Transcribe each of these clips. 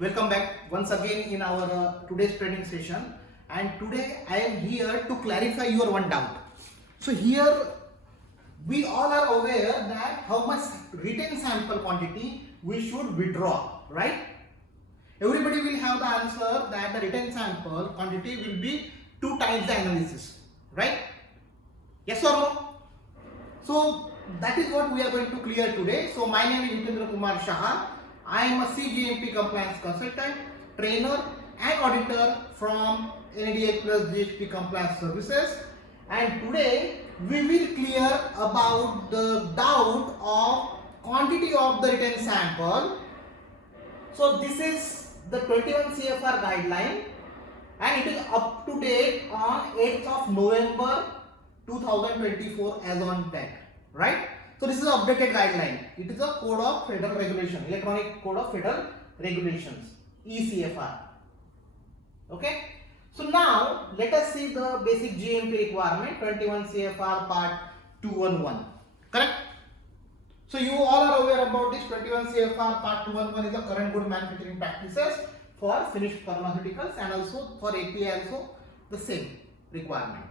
Welcome back once again in our today's training session, and today I am here to clarify your one doubt. So here we all are aware that how much written sample quantity we should withdraw, right? Everybody will have the answer that the written sample quantity will be 2 times the analysis, right? Yes or no? So that is what we are going to clear today. So my name is Jitendra Kumar Shah. I am a CGMP compliance consultant, trainer and auditor from NADA plus GHP compliance services, and today we will clear about the doubt of quantity of the written sample. So this is the 21 CFR guideline and it is up to date on 8th of November 2024 as on date, right? So this is an updated guideline. It is a Code of Federal Regulation, Electronic Code of Federal Regulations, ECFR. Okay. So now let us see the basic GMP requirement, 21 CFR Part 211. Correct? So you all are aware about this 21 CFR Part 211 is the current good manufacturing practices for finished pharmaceuticals, and also for API also the same requirement.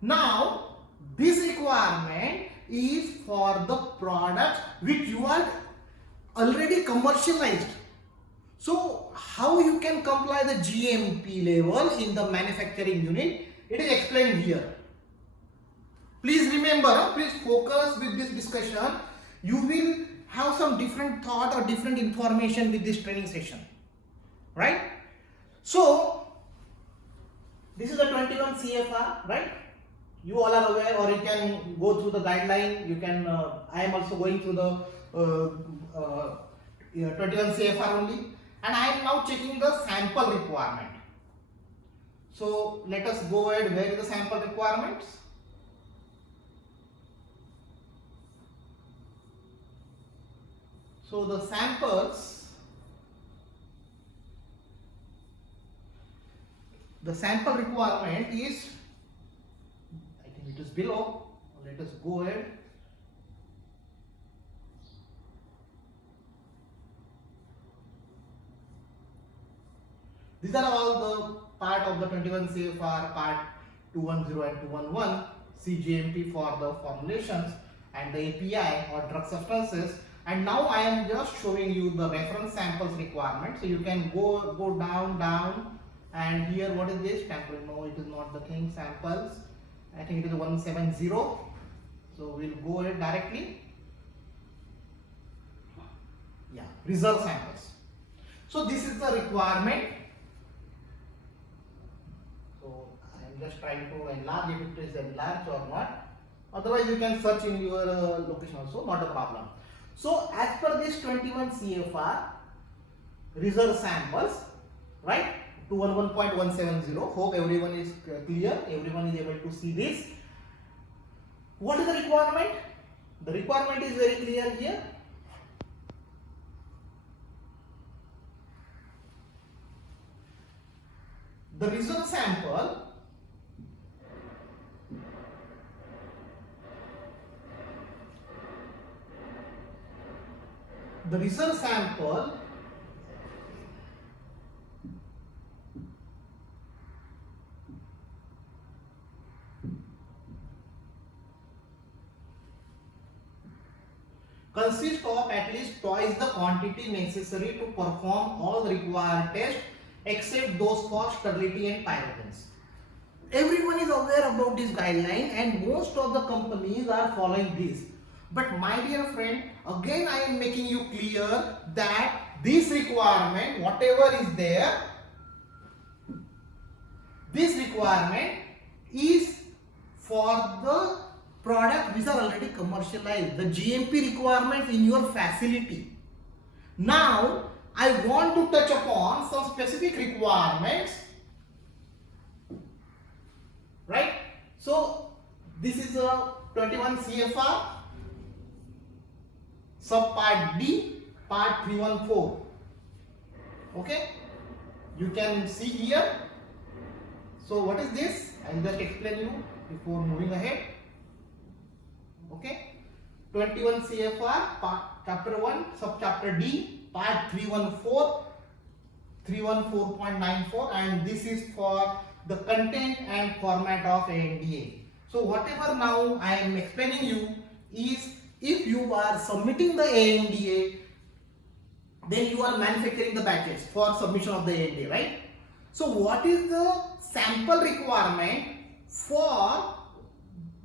Now this requirement is for the products which you are already commercialized. So how you can comply the GMP level in the manufacturing unit, it is explained here. Please remember, please focus with this discussion. You will have some different thought or different information with this training session, right? So this is the 21 CFR, right? You all are aware, or you can go through the guideline. You can. I am also going through the 21 CFR only, and I am now checking the sample requirement. So let us go ahead. Where is the sample requirements? So the samples. The sample requirement is, it is below. Let us go ahead. These are all the part of the 21 CFR Part 210 and 211 CGMP for the formulations and the API or drug substances. And now I am just showing you the reference samples requirement. So you can go down, and here what is this? Sample? No, it is not the thing. Samples. I think it is 170. So we'll go ahead directly. Yeah, reserve samples. So this is the requirement. So I am just trying to enlarge if it is enlarged or not. Otherwise you can search in your location also, not a problem. So as per this 21 CFR, reserve samples, right? 211.170. Hope everyone is clear, everyone is able to see this. What is the requirement? The requirement is very clear here. The reserve sample consists of at least twice the quantity necessary to perform all required tests except those for sterility and pyrogens. Everyone is aware about this guideline and most of the companies are following this. But my dear friend, again I am making you clear that this requirement, whatever is there, this requirement is for the product which are already commercialized, the GMP requirements in your facility. Now I want to touch upon some specific requirements, right? So this is a 21 CFR sub part D, part 314. Okay, you can see here. So what is this? I will just explain you before moving ahead. Okay, 21 CFR chapter 1 subchapter D part 314 314.94, and this is for the content and format of ANDA. So whatever now I am explaining you is, if you are submitting the ANDA, then you are manufacturing the batches for submission of the ANDA, right? So what is the sample requirement for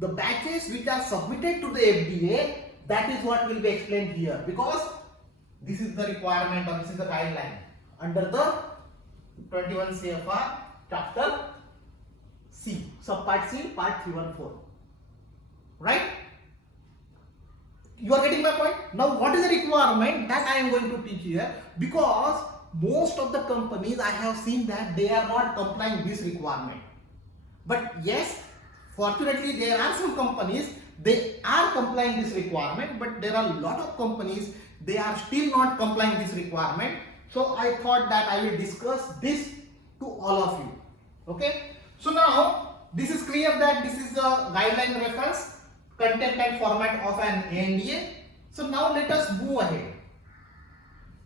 the batches which are submitted to the FDA? That is what will be explained here, because this is the requirement or this is the guideline under the 21 CFR chapter C, subpart C, part 314, right? You are getting my point? Now what is the requirement that I am going to teach here, because most of the companies I have seen that they are not complying this requirement. But yes, fortunately there are some companies they are complying this requirement, but there are a lot of companies they are still not complying this requirement. So I thought that I will discuss this to all of you. Okay, so now this is clear that this is the guideline reference, content and format of an ANDA. So now let us move ahead.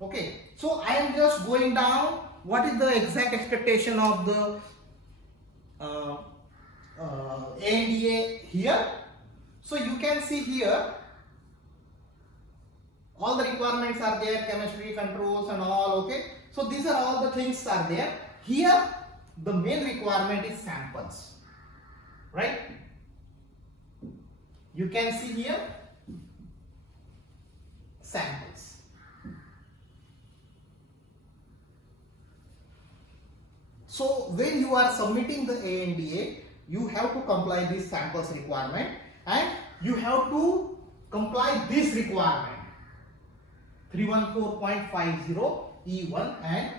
Okay, so I am just going down what is the exact expectation of the ANDA here. So you can see here all the requirements are there, chemistry, controls and all. Okay, so these are all the things are there. Here the main requirement is samples, right? You can see here samples. So when you are submitting the ANDA, you have to comply this samples requirement, and you have to comply this requirement 314.50 E1 and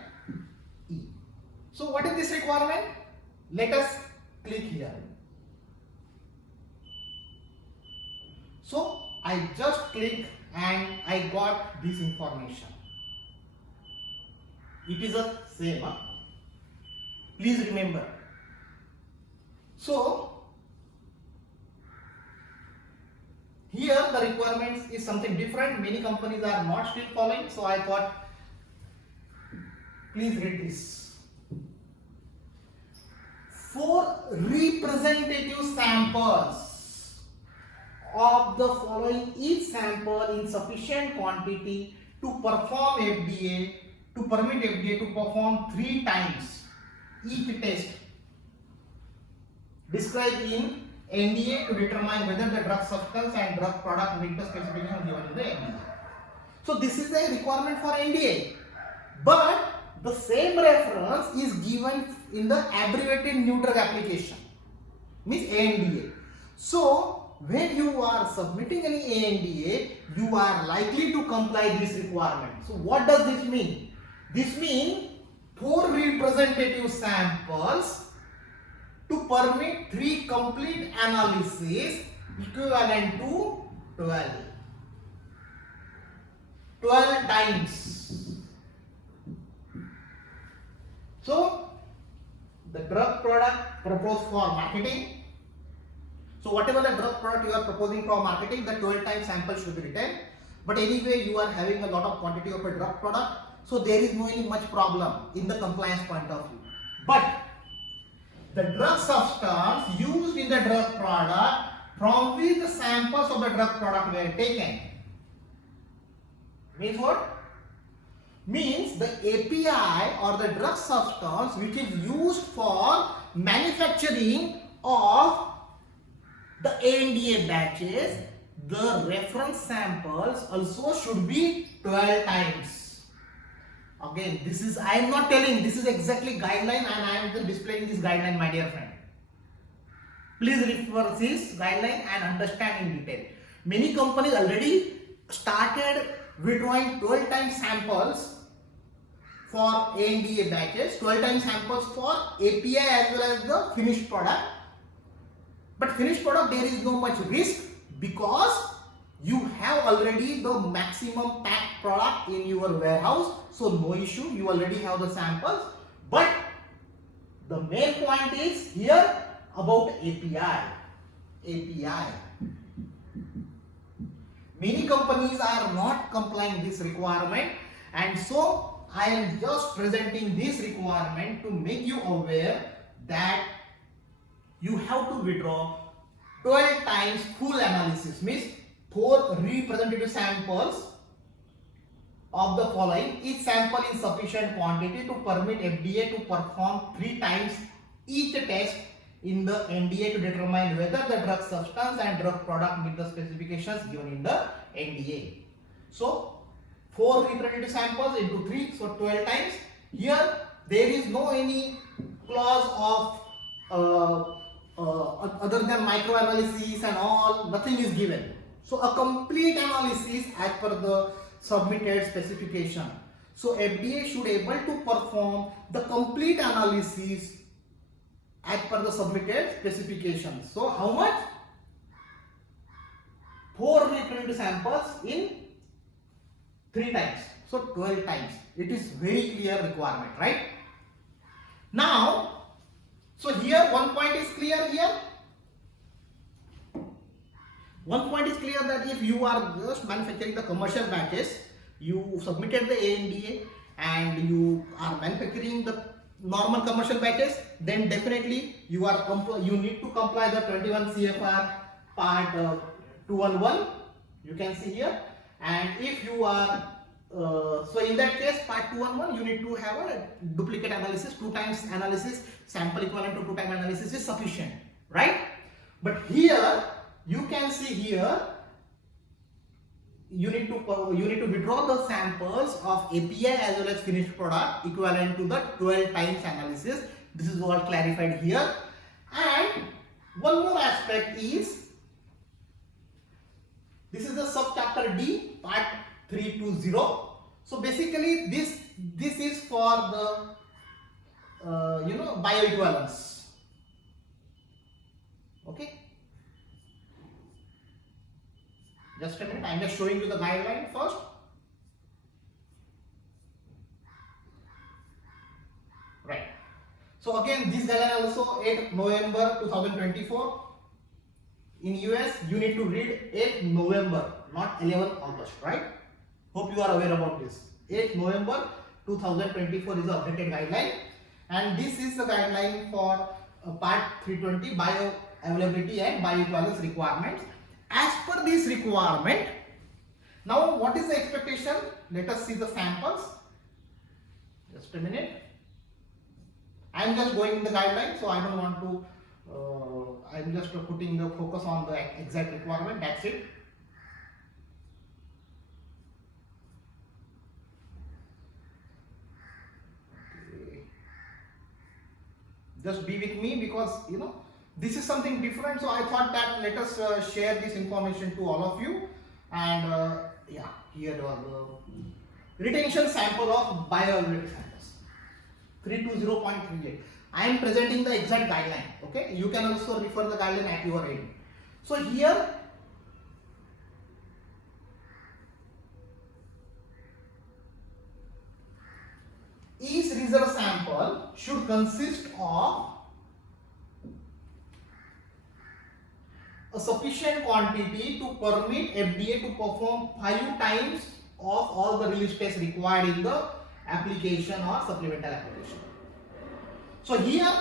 E. So what is this requirement? Let us click here. So I just click and I got this information. It is a same. Please remember. So here the requirements is something different. Many companies are not still following. So I thought, please read this. For representative samples of the following, each sample in sufficient quantity to perform FDA, to permit FDA to perform 3 times each test described in NDA to determine whether the drug substance and drug product meet the specification given in the NDA. So this is a requirement for NDA, but the same reference is given in the Abbreviated New Drug Application, means ANDA. So when you are submitting any ANDA, you are likely to comply this requirement. So what does this mean? This means for representative samples to permit 3 complete analysis equivalent to 12 times. So the drug product proposed for marketing. So whatever the drug product you are proposing for marketing, the 12 times sample should be written. But anyway, you are having a lot of quantity of a drug product, so there is no any much problem in the compliance point of view. But the drug substance used in the drug product from which the samples of the drug product were taken means what? Means the API or the drug substance which is used for manufacturing of the ANDA batches, the reference samples also should be 12 times. Again, this is, I am not telling, this is exactly guideline and I am just displaying this guideline, my dear friend. Please refer this guideline and understand in detail. Many companies already started withdrawing 12 times samples for ANDA batches, 12 times samples for API as well as the finished product. But finished product there is no much risk because you have already the maximum packed product in your warehouse, so no issue, you already have the samples. But the main point is here about API. Many companies are not complying this requirement, and so I am just presenting this requirement to make you aware that you have to withdraw 12 times full analysis, means 4 representative samples of the following. Each sample in sufficient quantity to permit FDA to perform 3 times each test in the NDA to determine whether the drug substance and drug product meet the specifications given in the NDA. So 4 representative samples into 3, so 12 times. Here there is no any clause of other than microanalysis and all, nothing is given. So a complete analysis as per the submitted specification. So FDA should able to perform the complete analysis as per the submitted specification. So how much? 4 representative samples in 3 times. So 12 times. It is very clear requirement, right? Now, so here one point is clear here. One point is clear that if you are just manufacturing the commercial batches, you submitted the ANDA and you are manufacturing the normal commercial batches, then definitely you need to comply the 21 CFR part 211. You can see here. And if you are so in that case, part 211, you need to have a duplicate analysis, 2 times analysis, sample equivalent to 2 times analysis is sufficient, right? But here you can see here you need to withdraw the samples of API as well as finished product equivalent to the 12 times analysis. This is all clarified here. And one more aspect is, this is the subchapter D, part 320. So basically this is for the bioequivalence. Okay. Just a minute, I am just showing you the guideline first. Right. So again, this guideline also 8 November 2024. In US, you need to read 8 November, not 11 August, right? Hope you are aware about this. 8 November 2024 is the updated guideline, and this is the guideline for part 320 bioavailability and bioequivalence requirements. As per this requirement, now what is the expectation? Let us see the samples. Just a minute. I am just going in the guideline, so I don't want to. I am just putting the focus on the exact requirement. That's it. Just be with me because this is something different, so I thought that let us share this information to all of you. And yeah, here are the retention sample of bioavailability samples 320.38. I am presenting the exact guideline. Okay, you can also refer the guideline at your end. So here each reserve sample should consist of a sufficient quantity to permit FDA to perform 5 times of all the release tests required in the application or supplemental application. So here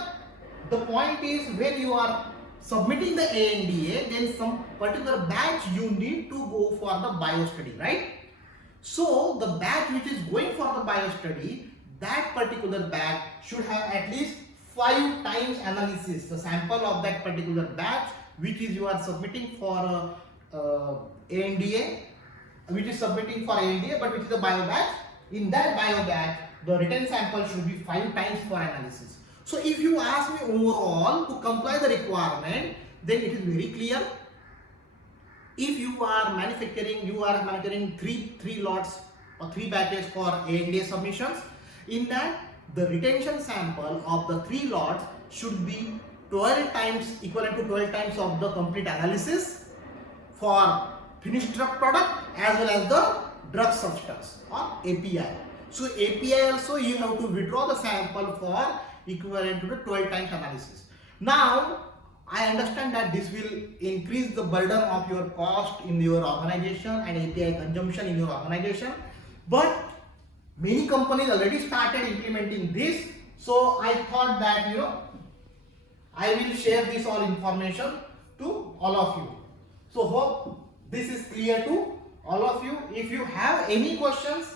the point is, when you are submitting the ANDA, then some particular batch you need to go for the bio study, right? So the batch which is going for the bio study, that particular batch should have at least 5 times analysis. The sample of that particular batch which is you are submitting for ANDA, which is submitting for ANDA but which is a bio batch. In that bio batch, the written sample should be 5 times for analysis. So if you ask me overall to comply the requirement, then it is very clear. If you are manufacturing three lots or 3 batches for ANDA submissions, in that the retention sample of the 3 lots should be 12 times, equivalent to 12 times of the complete analysis for finished drug product as well as the drug substance or API. So API also you have to withdraw the sample for equivalent to the 12 times analysis. Now I understand that this will increase the burden of your cost in your organization and API consumption in your organization, but many companies already started implementing this. So I thought that I will share this all information to all of you. So hope this is clear to all of you. If you have any questions,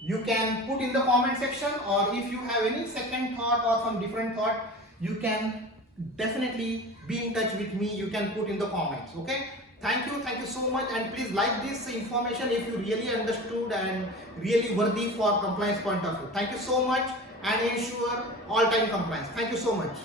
you can put in the comment section, or if you have any second thought or some different thought, you can definitely be in touch with me. You can put in the comments. Okay. Thank you so much, and please like this information if you really understood and really worthy for compliance point of view. Thank you so much, and ensure all-time compliance. Thank you so much.